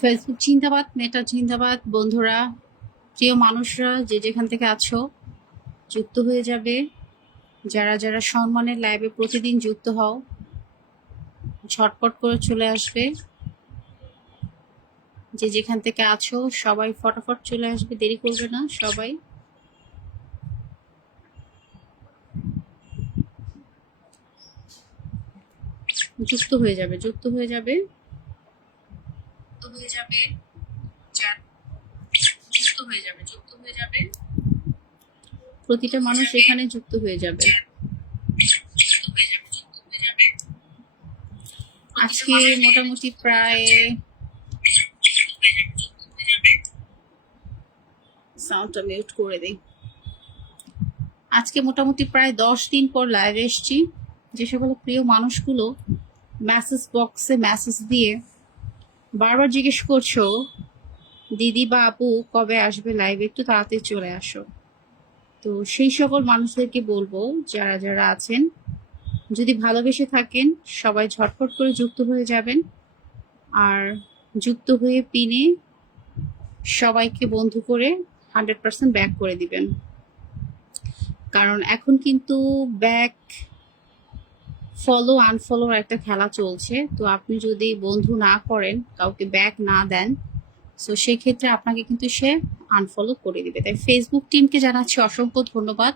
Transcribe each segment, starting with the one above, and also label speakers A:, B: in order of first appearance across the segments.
A: Facebook চিন্তাবাদ মেটা চিন্তাবাদ বন্ধুরা, প্রিয় মানুষরা, যে যেখান থেকে আছো, যুক্ত হয়ে যাবে। যারা যারা সম্মানের লাইভে প্রতিদিন যুক্ত হও, ঝটপট করে চলে আসবে। যে যেখান থেকে আছো, সবাই ফটাফট চলে আসবে, দেরি করবে না, সবাই। যুক্ত হয়ে যাবে, যুক্ত হয়ে যাবে। যাবে যুক্ত হয়ে যাবে যুক্ত হয়ে যাবে। প্রতিটা মানুষ এখানে যুক্ত হয়ে যাবে। আজকে মোটামুটি প্রায় সাউন্ডটা মিউট করে দেই। আজকে মোটামুটি প্রায় দশ দিন পর লাইভ এসেছি। যে সকল প্রিয় মানুষগুলো মেসেজ বক্সে মেসেজ দিয়ে বারবার জিজ্ঞেস করছ, দিদি বা আপু কবে আসবে লাইভে একটু তাড়াতাড়ি চলে আসো। তো সেই সকল মানুষদেরকে বলব, যারা যারা আছেন, যদি ভালোবেসে থাকেন, সবাই ঝটপট করে যুক্ত হয়ে যাবেন। আর যুক্ত হয়ে পিনে সবাইকে বন্ধু করে হান্ড্রেড পার্সেন্ট ব্যাক করে দিবেন। কারণ এখন কিন্তু ব্যাক ফলো আনফলোর একটা খেলা চলছে। তো আপনি যদি বন্ধু না করেন, কাউকে ব্যাক না দেন সো সেক্ষেত্রে আপনাকে কিন্তু সে আনফলো করে দিবে। তাই ফেসবুক টিমকে জানাচ্ছি অসংখ্য ধন্যবাদ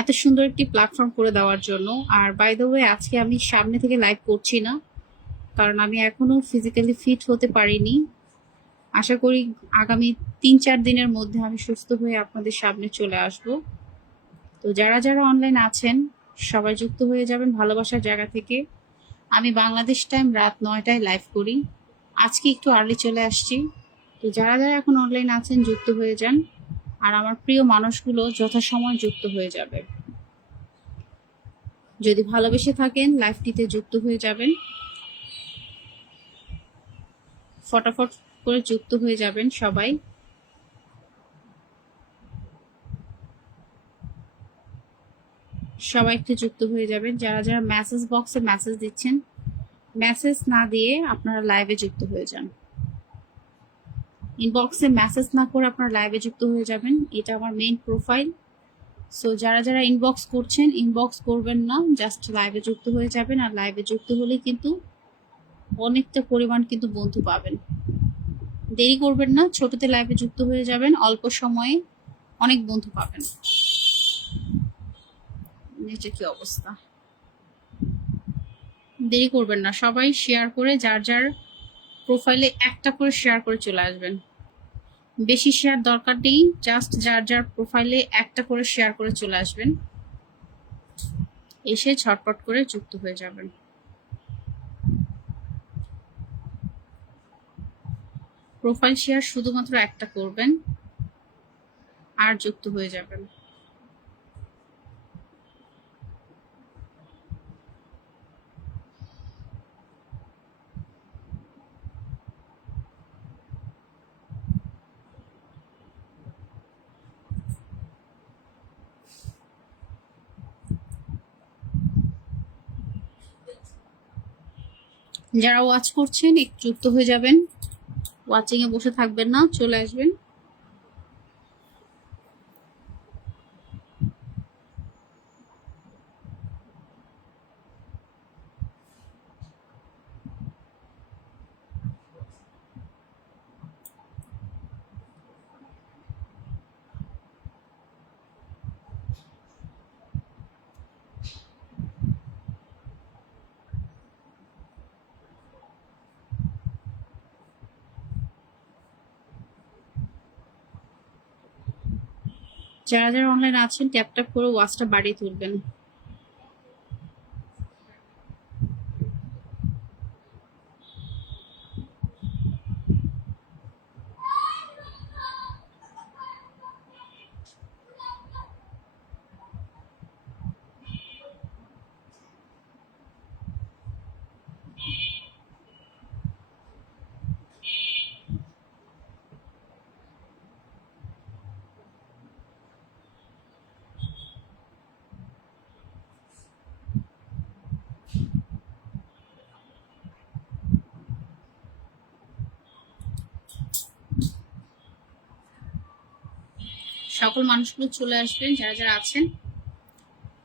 A: এত সুন্দর একটি প্ল্যাটফর্ম করে দেওয়ার জন্য। আর বাই দ্য ওয়ে আজকে আমি সামনে থেকে লাইভ করছি না, কারণ আমি এখনও ফিজিক্যালি ফিট হতে পারিনি। আশা করি আগামী তিন চার দিনের মধ্যে আমি সুস্থ হয়ে আপনাদের সামনে চলে আসব। তো যারা যারা অনলাইন আছেন সবাই যুক্ত হয়ে যাবেন ভালোবাসার জায়গা থেকে। আমি বাংলাদেশ টাইম রাত নয়টায় লাইভ করি। আজকে একটু আর্লি চলে আসছি। তো যারা যারা এখন অনলাইন আছেন, যুক্ত হয়ে যান। আর আমার প্রিয় মানুষগুলো যথাসময় যুক্ত হয়ে যাবে। যদি ভালোবেসে থাকেন লাইভটিতে যুক্ত হয়ে যাবেন। ফটাফট করে যুক্ত হয়ে যাবেন সবাই। সবাই একটু যুক্ত হয়ে যাবেন। যারা যারা মেসেজ বক্সে মেসেজ দিচ্ছেন মেসেজ না দিয়ে আপনারা লাইভে যুক্ত হয়ে যান। ইনবক্সে মেসেজ না করে আপনারা লাইভে যুক্ত হয়ে যাবেন। এটা আমার মেইন প্রোফাইল সো যারা যারা ইনবক্স করছেন ইনবক্স করবেন না জাস্ট লাইভে যুক্ত হয়ে যাবেন। আর লাইভে যুক্ত হলে কিন্তু অনেকটা পরিমাণ কিন্তু বন্ধু পাবেন। দেরি করবেন না, ছোটতে লাইভে যুক্ত হয়ে যাবেন। অল্প সময়ে অনেক বন্ধু পাবেন। নিচে কি অবস্থা? দেরি করবেন না, সবাই শেয়ার করে যার যার প্রোফাইলে একটা করে শেয়ার করে চলে আসবেন। বেশি শেয়ার দরকার নেই জাস্ট যার যার প্রোফাইলে একটা করে শেয়ার করে চলে আসবেন। এসে ছটপট করে যুক্ত হয়ে যাবেন। প্রোফাইল শেয়ার শুধুমাত্র একটা করবেন আর যুক্ত হয়ে যাবেন। যারা ওয়াচ করছেন একটু যুক্ত হয়ে যাবেন। ওয়াচিং এ বসে থাকবেন না চলে আসবেন। যারা যারা অনলাইন আছেন ট্যাপ ট্যাপ করে ওয়াচটা বাড়িয়ে তুলবেন। সকল মানুষগুলো চলে আসবেন, যারা যারা আছেন,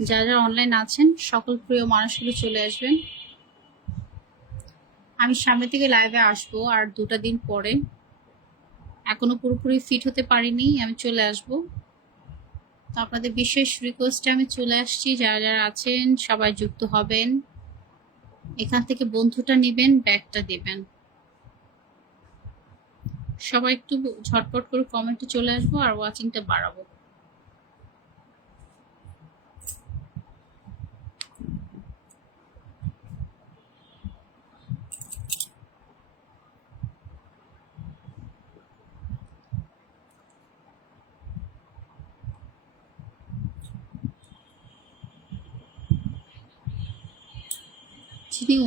A: যারা যারা অনলাইন আছেন, সকল প্রিয় মানুষগুলো চলে আসবেন। আমি সামনে থেকে লাইভে আসব আর দুটা দিন পরে। এখনও পুরোপুরি ফিট হতে পারিনি, আমি চলে আসব। তো আপনাদের বিশেষ রিকোয়েস্টে আমি চলে আসছি, যারা যারা আছেন, সবাই যুক্ত হবেন। এখান থেকে বন্ধুটা নেবেন, ব্যাগটা দেবেন। সবাই একটু ঝটপট করে কমেন্টে চলে আসব আর ওয়াচিংটা বাড়াবো।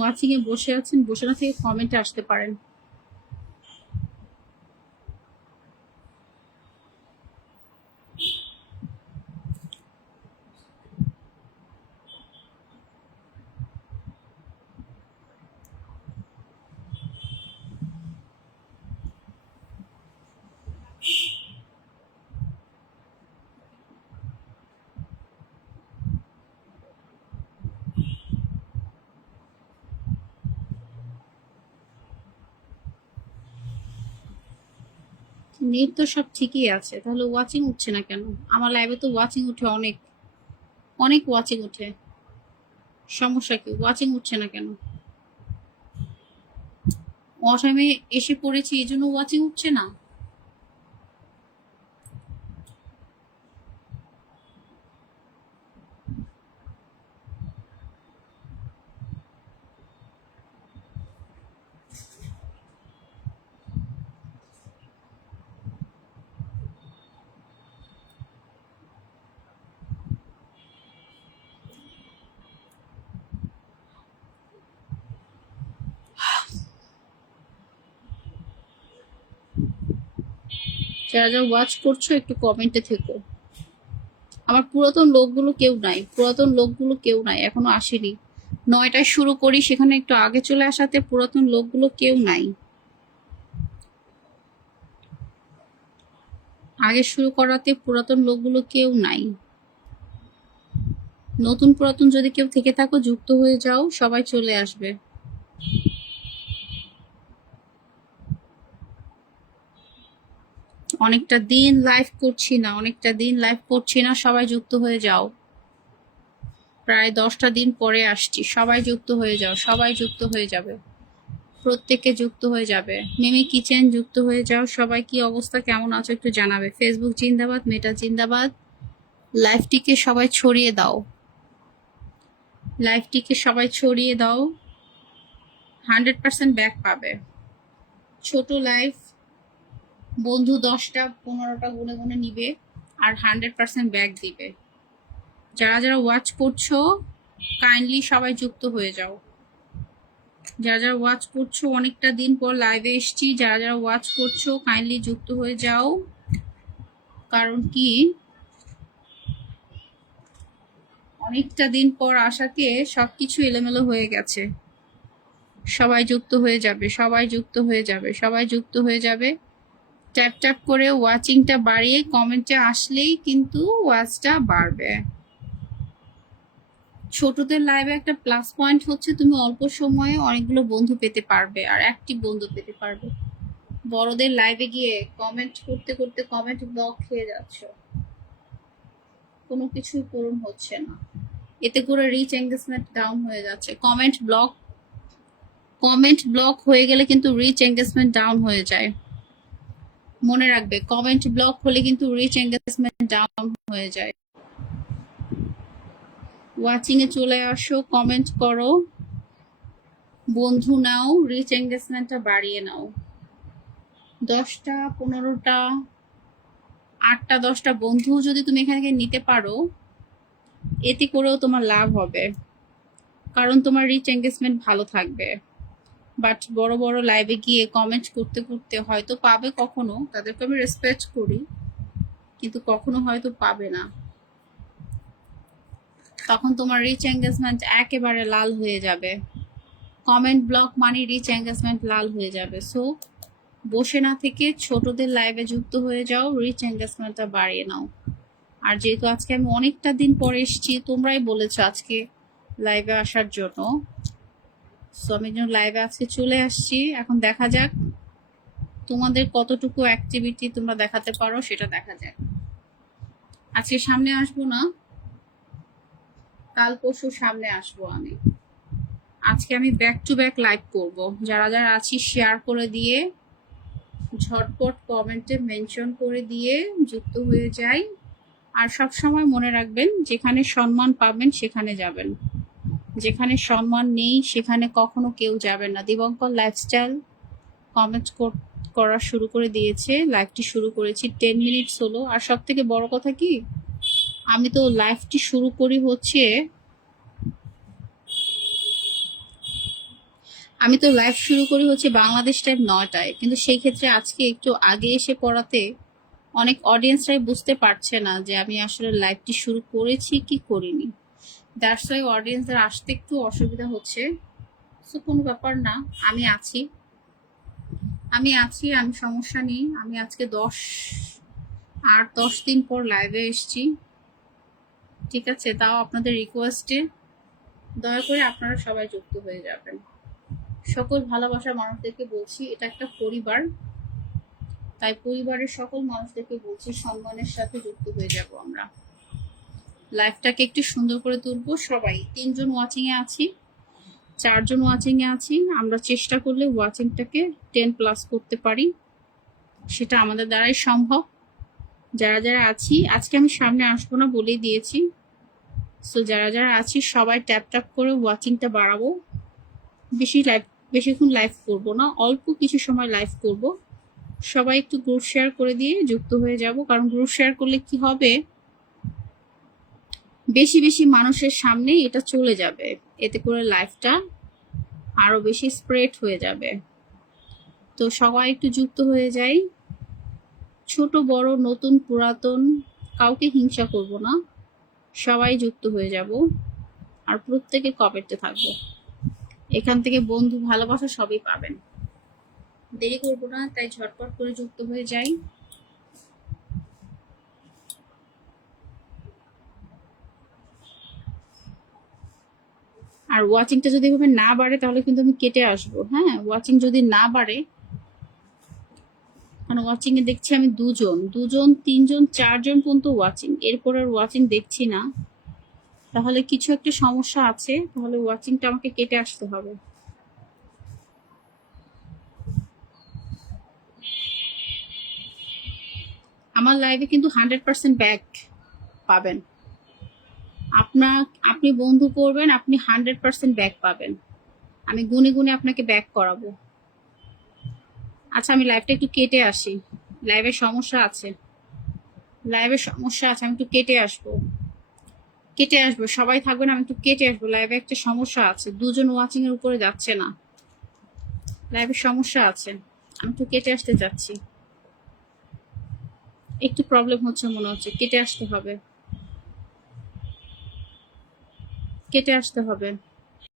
A: ওয়াচিং এ বসে আছেন, বসে না থেকে কমেন্টে আসতে পারেন। নেট তো সব ঠিকই আছে। তাহলে ওয়াচিং উঠছে না কেন? আমার লাইভে তো ওয়াচিং উঠে অনেক। অনেক ওয়াচিং উঠে। সমস্যা কি? ওয়াচিং উঠছে না কেন? অসামে এসে পড়েছি এই জন্য ওয়াচিং উঠছে না? যারা যারা ওয়াচ করছ, একটু কমেন্টে থেকো। আমার পুরাতন লোকগুলো কেউ নাই, পুরাতন লোকগুলো কেউ নাই, এখনও আসেনি। নয়টায় শুরু করি, সেখানে একটু আগে চলে আসাতে পুরাতন লোকগুলো কেউ নাই। আগে শুরু করাতে পুরাতন লোকগুলো কেউ নাই। নতুন পুরাতন যদি কেউ থেকে থাকো, যুক্ত হয়ে যাও, সবাই চলে আসবে। অনেকটা দিন লাইভ করছি না, অনেকটা দিন লাইভ করছি না, সবাই যুক্ত হয়ে যাও। প্রায় দশটা দিন পরে আসছি, সবাই যুক্ত হয়ে যাও, সবাই যুক্ত হয়ে যাবে। প্রত্যেকে যুক্ত হয়ে যাবে। মিমি কিচেন, যুক্ত হয়ে যাও, সবাই কি অবস্থা, কেমন আছো একটু জানাবে। ফেসবুক জিন্দাবাদ মেটা জিন্দাবাদ। লাইভটিকে সবাই ছড়িয়ে দাও। লাইভটিকে সবাই ছড়িয়ে দাও। হান্ড্রেড পার্সেন্ট ব্যাক পাবে। ছোট লাইভ বন্ধু দশটা, পনেরোটা গুনে গুনে নিবে আর হান্ড্রেড পার্সেন্ট ব্যাক দিবে। যারা যারা ওয়াচ করছ কাইন্ডলি সবাই যুক্ত হয়ে যাও। যারা যারা ওয়াচ করছ, অনেকটা দিন পর লাইভে এসছি। যারা যারা ওয়াচ করছ কাইন্ডলি যুক্ত হয়ে যাও। কারণ কি? অনেকটা দিন পর আসাতে সবকিছু এলোমেলো হয়ে গেছে। সবাই যুক্ত হয়ে যাবে, সবাই যুক্ত হয়ে যাবে, সবাই যুক্ত হয়ে যাবে। ট্যাপ ট্যাপ করে ওয়াচিংটা বাড়িয়ে কমেন্টে আসলেই কিন্তু ওয়াচটা বাড়বে। ছোটদের লাইভে একটা প্লাস পয়েন্ট হচ্ছে, তুমি অল্প সময়ে অনেকগুলো বন্ধু পেতে পারবে আর একটি বন্ধু পেতে পারবে। বড়দের লাইভে গিয়ে কমেন্ট করতে করতে কমেন্ট ব্লক খেয়ে যাচ্ছ। কোনো কিছুই পূরণ হচ্ছে না। এতে করে রিচ এঙ্গেজমেন্ট ডাউন হয়ে যাচ্ছে। কমেন্ট ব্লক কমেন্ট ব্লক হয়ে গেলে কিন্তু রিচ এঙ্গেজমেন্ট ডাউন হয়ে যায়। মনে রাখবে কমেন্ট ব্লক হলে কিন্তু রিচ এঙ্গেজমেন্ট ডাউন হয়ে যায়। ওয়াচিং এ চলে আসো কমেন্ট করো। বন্ধু নাও রিচ এঙ্গেজমেন্টটা বাড়িয়ে নাও। দশটা, পনেরোটা, আটটা, দশটা বন্ধু যদি তুমি এখান থেকে নিতে পারো, এতে করেও তোমার লাভ হবে। কারণ তোমার রিচ এঙ্গেজমেন্ট ভালো থাকবে। বাট বড় বড় লাইভে গিয়ে কমেন্ট করতে করতে হয়তো পাবে কখনো, তাদেরকে আমি রেসপেক্ট করি, কিন্তু কখনো হয়তো পাবে না। তখন তোমার রিচ এঙ্গেজমেন্ট একেবারে লাল হয়ে যাবে। কমেন্ট ব্লক মানে রিচ এঙ্গেজমেন্ট লাল হয়ে যাবে। সো বসে না থেকে ছোটদের লাইভে যুক্ত হয়ে যাও রিচ এঙ্গেজমেন্টটা বাড়িয়ে নাও। আর যেহেতু আজকে আমি অনেকটা দিন পরে এসেছি, তোমরাই বলেছ আজকে লাইভে আসার জন্য। সো আমি জন্য লাইভে আজকে চলে আসছি। এখন দেখা যাক তোমাদের কতটুকু অ্যাক্টিভিটি তোমরা দেখাতে পারো, সেটা দেখা যাক। আজকে সামনে আসব না। কাল পরশু সামনে আসব আমি। আজকে আমি ব্যাক টু ব্যাক লাইভ করব। যারা যারা আছি শেয়ার করে দিয়ে, ঝটপট কমেন্টে মেনশন করে দিয়ে যুক্ত হয়ে যাই। আর সব সময় মনে রাখবেন, যেখানে সম্মান পাবেন, সেখানে যাবেন। যেখানে সম্মান নেই, সেখানে কখনো কেউ যাবে না। দিবঙ্কর লাইফস্টাইল কমেন্ট করা শুরু করে দিয়েছে। লাইভটি শুরু করেছি টেন মিনিটস হলো। আর সব থেকে বড় কথা কি? আমি তো লাইভটি শুরু করি হচ্ছে আমি তো লাইভ শুরু করি হচ্ছে বাংলাদেশ টাইম নয়টায়। কিন্তু সেই ক্ষেত্রে আজকে একটু আগে এসে পড়াতে অনেক অডিয়েন্সরাই বুঝতে পারছে না যে আমি আসলে লাইভটি শুরু করেছি কি করিনি। দ্যাটস ওয়াই অডিয়েন্সদের আসতে একটু অসুবিধা হচ্ছে। সো কোনো ব্যাপার না, আমি আছি। আমি আছি, আমি সমস্যা নেই। আমি আজকে দশ আর দশ দিন পর লাইভে এসেছি। ঠিক আছে, তাও আপনাদের রিকোয়েস্টে দয়া করে আপনারা সবাই যুক্ত হয়ে যাবেন। সকল ভালোবাসার মানুষদেরকে বলছি, এটা একটা পরিবার। তাই পরিবারের সকল মানুষদেরকে বলছি সম্মানের সাথে যুক্ত হয়ে যাব আমরা। লাইফটাকে একটু সুন্দর করে তুলবো সবাই। তিনজন ওয়াচিং এ আছি, চারজন ওয়াচিং এ আছি। আমরা চেষ্টা করলে ওয়াচিংটাকে টেন প্লাস করতে পারি। সেটা আমাদের দ্বারাই সম্ভব। যারা যারা আছি, আজকে আমি সামনে আসব না বলেই দিয়েছি। সো যারা যারা আছি, সবাই ট্যাপ ট্যাপ করে ওয়াচিংটা বাড়াবো। বেশি লাইভ বেশিক্ষণ লাইভ করব না, অল্প কিছু সময় লাইভ করব। সবাই একটু গ্রুপ শেয়ার করে দিয়ে যুক্ত হয়ে যাব। কারণ গ্রুপ শেয়ার করলে কি হবে? বেশি বেশি মানুষের সামনে এটা চলে যাবে। এতে করে লাইফটা আরও বেশি স্প্রেড হয়ে যাবে। তো সবাই একটু যুক্ত হয়ে যাই। ছোট, বড়, নতুন, পুরাতন, কাউকে হিংসা করব না। সবাই যুক্ত হয়ে যাব। আর প্রত্যেকে কমেন্টে থাকব। এখান থেকে বন্ধু ভালোবাসা সবই পাবেন। দেরি করব না, তাই ঝটপট করে যুক্ত হয়ে যাই। আর ওয়াচিংটা যদি এভাবে না বাড়ে, তাহলে কিন্তু আমি কেটে আসব। হ্যাঁ ওয়াচিং যদি না বাড়ে, কারণ ওয়াচিং এ দেখছি আমি দুজন। দুজন, তিনজন, চারজন পর্যন্ত ওয়াচিং এরপর আর ওয়াচিং দেখছি না। তাহলে কিছু একটা সমস্যা আছে, তাহলে ওয়াচিংটা আমাকে কেটে আসতে হবে। আমার লাইভে কিন্তু হান্ড্রেড পার্সেন্ট ব্যাক পাবেন। আপনার আপনি বন্ধু করবেন, আপনি হান্ড্রেড পার্সেন্ট ব্যাক পাবেন। আমি গুনে গুনে আপনাকে ব্যাক করাবো। আচ্ছা আমি লাইভটা একটু কেটে আসি। লাইভে সমস্যা আছে। লাইভে সমস্যা আছে, আমি একটু কেটে আসব। কেটে আসব, সবাই থাকবেন, আমি একটু কেটে আসব। লাইভে একটা সমস্যা আছে, দুজন ওয়াচিং এর উপরে যাচ্ছে না। লাইভে সমস্যা আছে, আমি একটু কেটে আসতে চাচ্ছি। একটু প্রবলেম হচ্ছে মনে হচ্ছে, কেটে আসতে হবে। কেটে আসতে হবে।